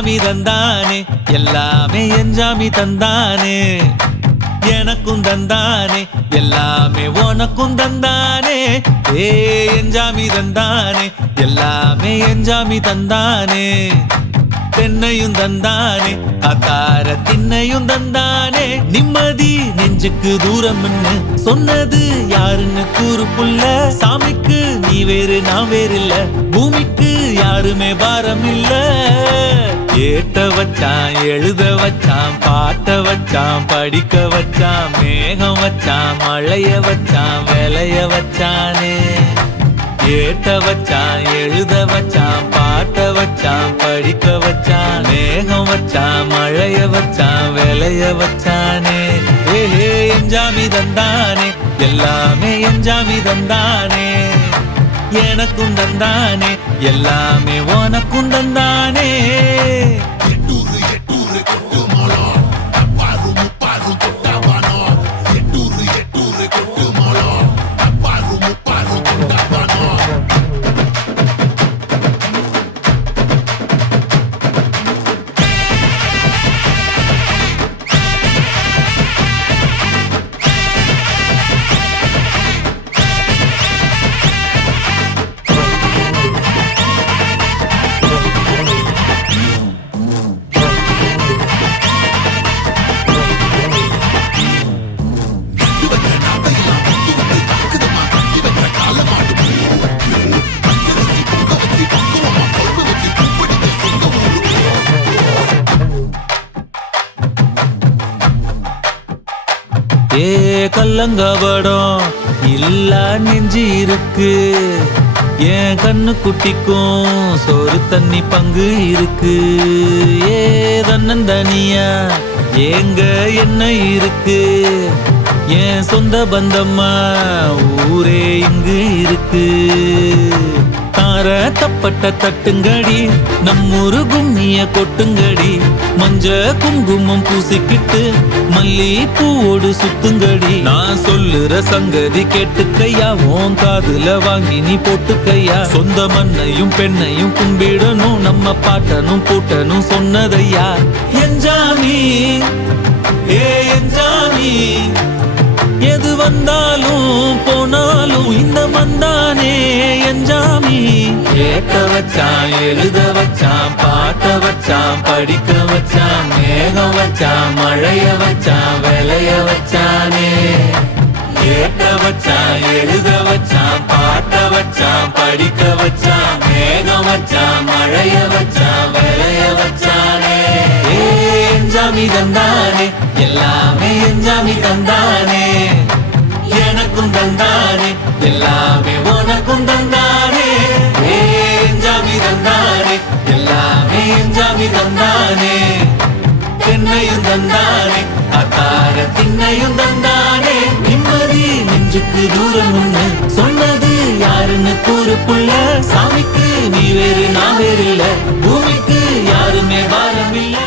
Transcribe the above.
எஞ்சாமி தந்தானே எல்லாமே எஞ்சாமி தந்தானே எனக்கும் தந்தானே எல்லாமே உனக்கும் தந்தானே எஞ்சாமி தந்தானே எல்லாமே எஞ்சாமி தந்தானே தென்னையும் தந்தானே அத்தார திண்ணையும் தந்தானே நிம்மதி நெஞ்சுக்கு தூரம் சொன்னது யாருன்னு கூறு புள்ள சாமிக்கு நீ வேறு நான் வேறு இல்ல பூமிக்கு யாருமே பாரம் இல்ல ஏட்ட வச்சான் எழுத வச்சான் பாட்ட வச்சான் படிக்க வச்சான் மேகம் வச்சான் மழைய வச்சான் விளைய வச்சானே ஏட்ட வச்சான் எழுத வச்சான் பாட்ட வச்சான் படிக்க வச்சான் மேகம் வச்சான் மழைய வச்சான் விளைய வச்சானே எஞ்சாமி தந்தானே எல்லாமே எஞ்சாமி தந்தானே எனக்கும் தந்தானே எல்லாமே உனக்கும் தந்தானே கல்லங்கபடம் இல்ல நெஞ்சு இருக்கு என் கண்ணு குட்டிக்கும் சோறு தண்ணி பங்கு இருக்கு தன்னந்தனியா ஏங்க என்ன இருக்கு என் சொந்த பந்தம்மா ஊரே இங்கு இருக்கு தார தப்பட்ட தட்டுங்கடி நம்மூரு கும்மிய கொட்டுங்கடி மஞ்ச குங்குமம் பூசிக்கிட்டு மல்லி பூவோடு சுத்துங்கடி நான் சொல்லுற சங்கதி கேட்டுக்கையா உன் காதுல வாங்கி நீ போட்டுக்கையா சொந்த மண்ணையும் பெண்ணையும் கும்பிடணும் நம்ம பாட்டனும் பூட்டனும் சொன்னதையா எஞ்சாமி எஞ்சாமி எது வந்தாலும் போனாலும் இந்த மந்தானே எஞ்சாமி ஏட்ட வச்சான் எழுத வச்சான் பாட்ட வச்சான் படிக்க வச்சான் மேகம் வச்சான் மழைய வச்சான் விளைய வச்சானே ஏட்ட வச்சான் எழுத வச்சான் பாட்ட வச்சான் படிக்க வச்சான் மேகம் வச்சான் மழைய வச்சான் விளைய வச்சானே எஞ்சாமி தந்தானே எல்லாமே எஞ்சாமி தந்தானே எனக்கும் தந்தானே எல்லாமே உனக்கும் தந்தானே எஞ்சாமி தந்தானே எல்லாமே எஞ்சாமி தந்தானே தென்னையும் தந்தானே அத்தார திண்ணையும் தந்தானே நிம்மதி நெஞ்சுக்கு தூரம் சொன்னது யாருன்னு கூறு புள்ள சாமிக்கு நீ வேறு நான் வேறு இல்ல பூமிக்கு யாருமே பாரம் இல்ல